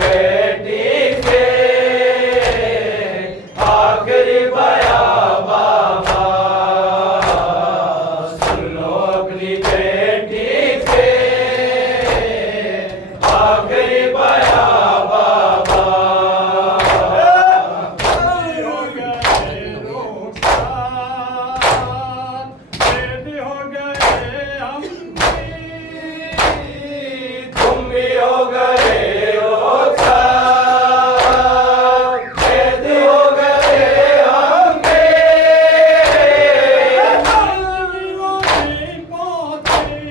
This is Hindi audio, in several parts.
बेटी के आखिरी बया बाबा, सुन लो अपनी बेटी के आखिरी बया बाबा। हो गए रुखसार, बेटी हो गए हम भी, तुम भी हो गए रुखसार, कैद हो गए हम भी। जिंदगियों की पोती,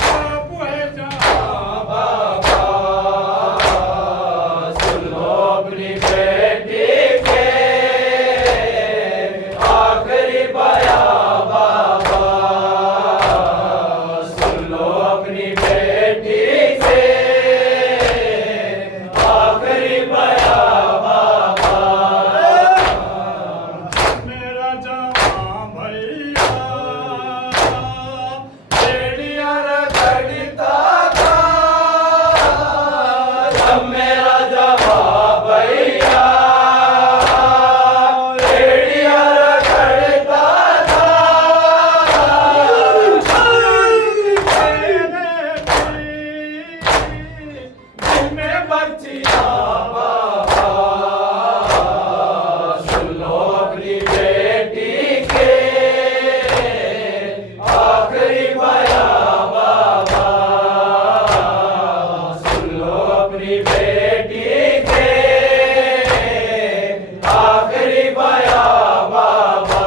बाप है जहाँ बाबा, सुन लो अपनी बेटी के आखिरी बया बाबा, सुन लो अपनी बेटी के आखिरी बया बाबा। मेरा जवां भैया बेड़ियां रगड़ता था, जब मेरा जवां भैया बेड़ियां रगड़ता था। दिल में बच्चियां बाबा, सुन लो अपनी बेटी के आखिरी बया बाबा, सुन लो अपनी बेटी के आखिरी बया बाबा।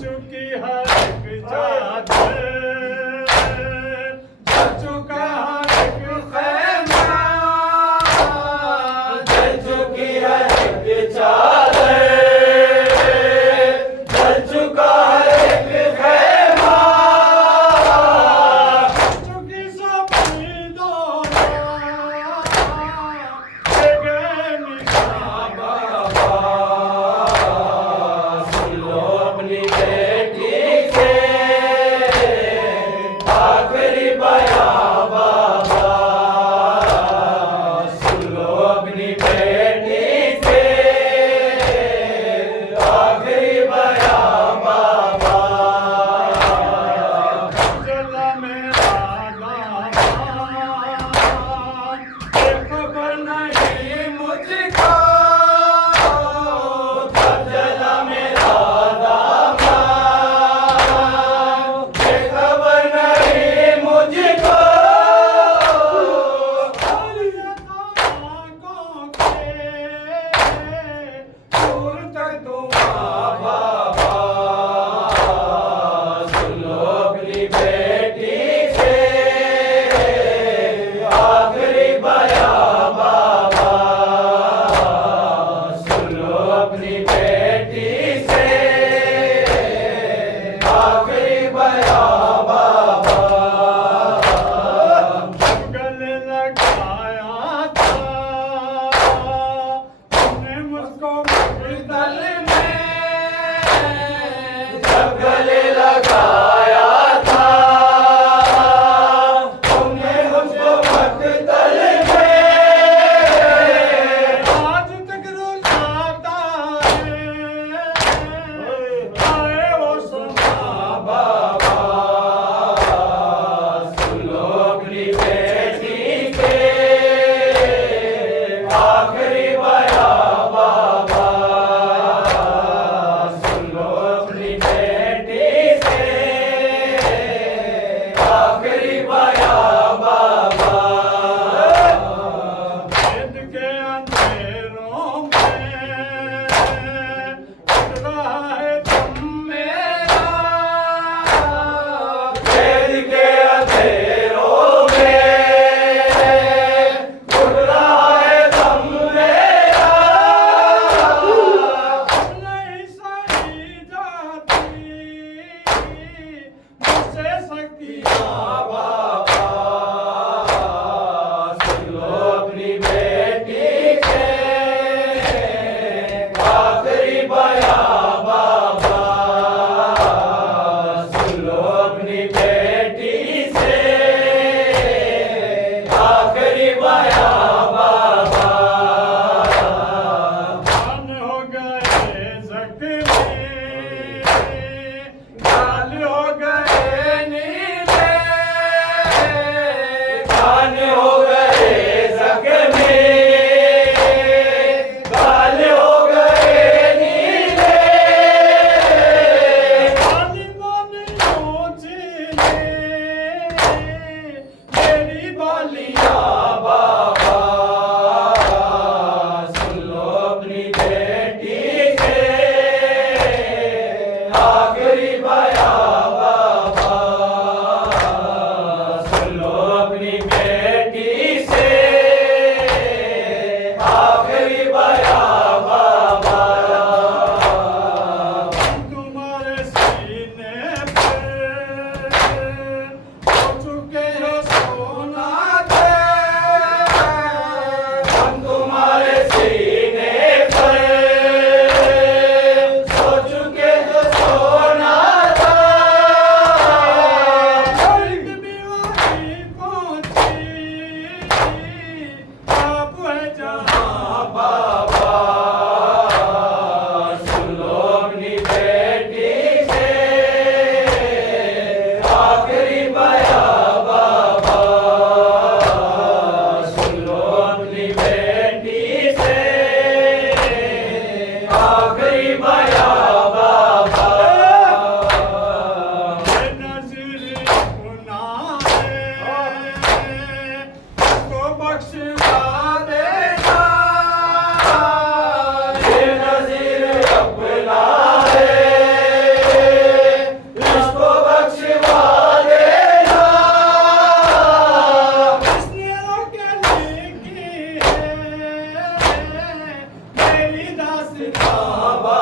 चुकी हर एक चादर, जग चुका हर एक खैमा, कान हो गए जख्मी, गाल हो गए नीले, काली बालियों चीले, मेरी बालियां बाबा सुन लो अपनी बेटी से आखिरी बया बाबा, सुन लो अपनी बेटी से आखिरी बया बाबा। तुम्हारे सीने पे हो चुके हो सोना के, हम तुम्हारे सीने पर सो चुके जो सोना था, स्वर्ग बीमारी पहुंची, आप है जहां बाबा सुन लो अपनी बेटी से आखिरी बया बाबा, सुन लो अपनी बेटी से आखिरी बया बाबा। नज़ीर गुनाह है, उसको बख्शवा देना, ये नज़ीर अपना है, इसको बख्शवा देना, इसने अकेली की है मेरी दास्तां। बाबा